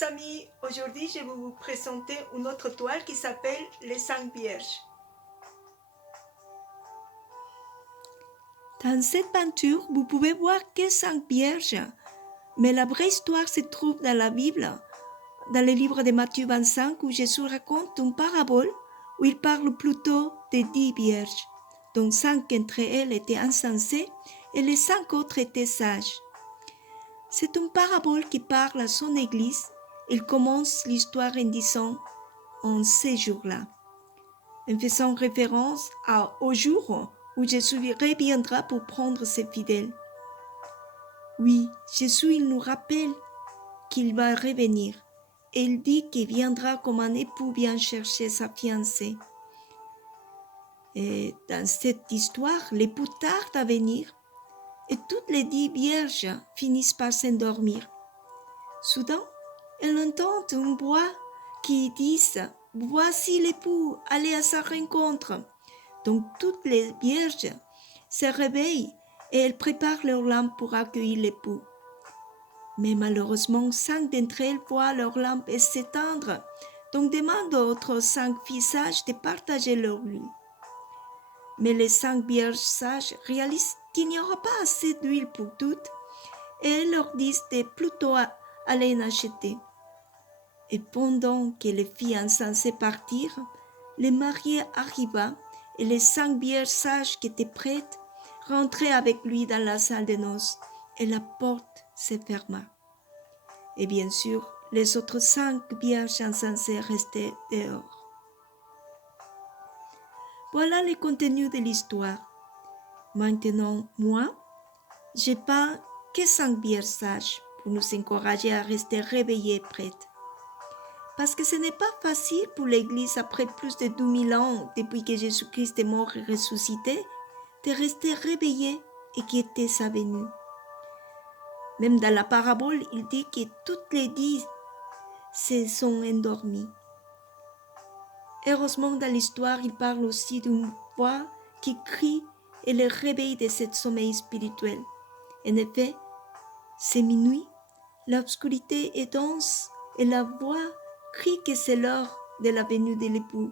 chers amis, aujourd'hui je vais vous présenter une autre toile qui s'appelle Les 5 Vierges. Dans cette peinture, vous pouvez voir que 5 vierges, mais la vraie histoire se trouve dans la Bible, dans le livre de Matthieu 25, où Jésus raconte une parabole où il parle plutôt de 10 vierges, dont 5 d'entre elles étaient insensées et les 5 autres étaient sages. C'est une parabole qui parle à son Église. Il commence l'histoire en disant « en ces jours-là », en faisant référence au jour où Jésus reviendra pour prendre ses fidèles. Oui, Jésus il nous rappelle qu'il va revenir et il dit qu'il viendra comme un époux vient chercher sa fiancée. Et dans cette histoire, l'époux tarde à venir et toutes les 10 vierges finissent par s'endormir. Soudain, elle entend une voix qui dit « Voici l'époux, allez à sa rencontre ». Donc toutes les vierges se réveillent et elles préparent leurs lampes pour accueillir l'époux. Mais malheureusement, 5 d'entre elles voient leurs lampes s'éteindre, donc demandent aux autres 5 filles sages de partager leur huile. Mais les 5 vierges sages réalisent qu'il n'y aura pas assez d'huile pour toutes et elles leur disent de plutôt aller en acheter. Et pendant que les filles insensées partirent, le marié arriva et les 5 vierges sages qui étaient prêtes rentraient avec lui dans la salle de noces et la porte se ferma. Et bien sûr, les autres 5 vierges insensées restaient dehors. Voilà le contenu de l'histoire. Maintenant, moi, je parle que 5 vierges sages pour nous encourager à rester réveillés et prêtes. Parce que ce n'est pas facile pour l'Église, après plus de 2000 ans, depuis que Jésus-Christ est mort et ressuscité, de rester réveillé et guetter sa venue. Même dans la parabole, il dit que toutes les 10 se sont endormies. Heureusement, dans l'histoire, il parle aussi d'une voix qui crie et le réveille de ce sommeil spirituel. En effet, c'est minuit, l'obscurité est dense et la voix crie que c'est l'heure de la venue de l'époux.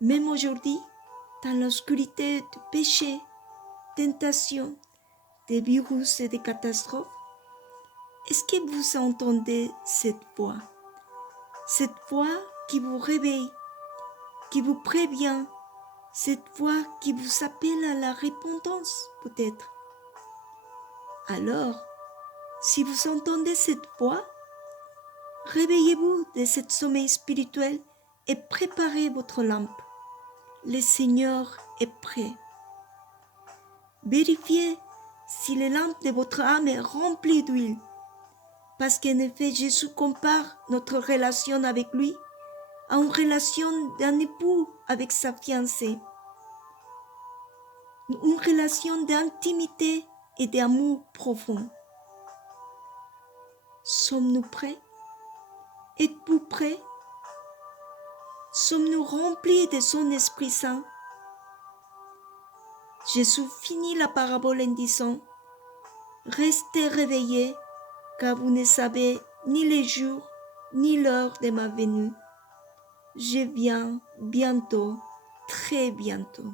Même aujourd'hui, dans l'obscurité du péché, tentation, des virus et des catastrophes, est-ce que vous entendez cette voix? Cette voix qui vous réveille, qui vous prévient, cette voix qui vous appelle à la repentance peut-être. Alors, si vous entendez cette voix, réveillez-vous de ce sommeil spirituel et préparez votre lampe. Le Seigneur est prêt. Vérifiez si la lampe de votre âme est remplie d'huile, parce qu'en effet, Jésus compare notre relation avec lui à une relation d'un époux avec sa fiancée. Une relation d'intimité et d'amour profond. Sommes-nous prêts? Êtes-vous prêts? Sommes-nous remplis de son Esprit Saint? Jésus finit la parabole en disant « Restez réveillés, car vous ne savez ni le jour ni l'heure de ma venue. Je viens bientôt, très bientôt. »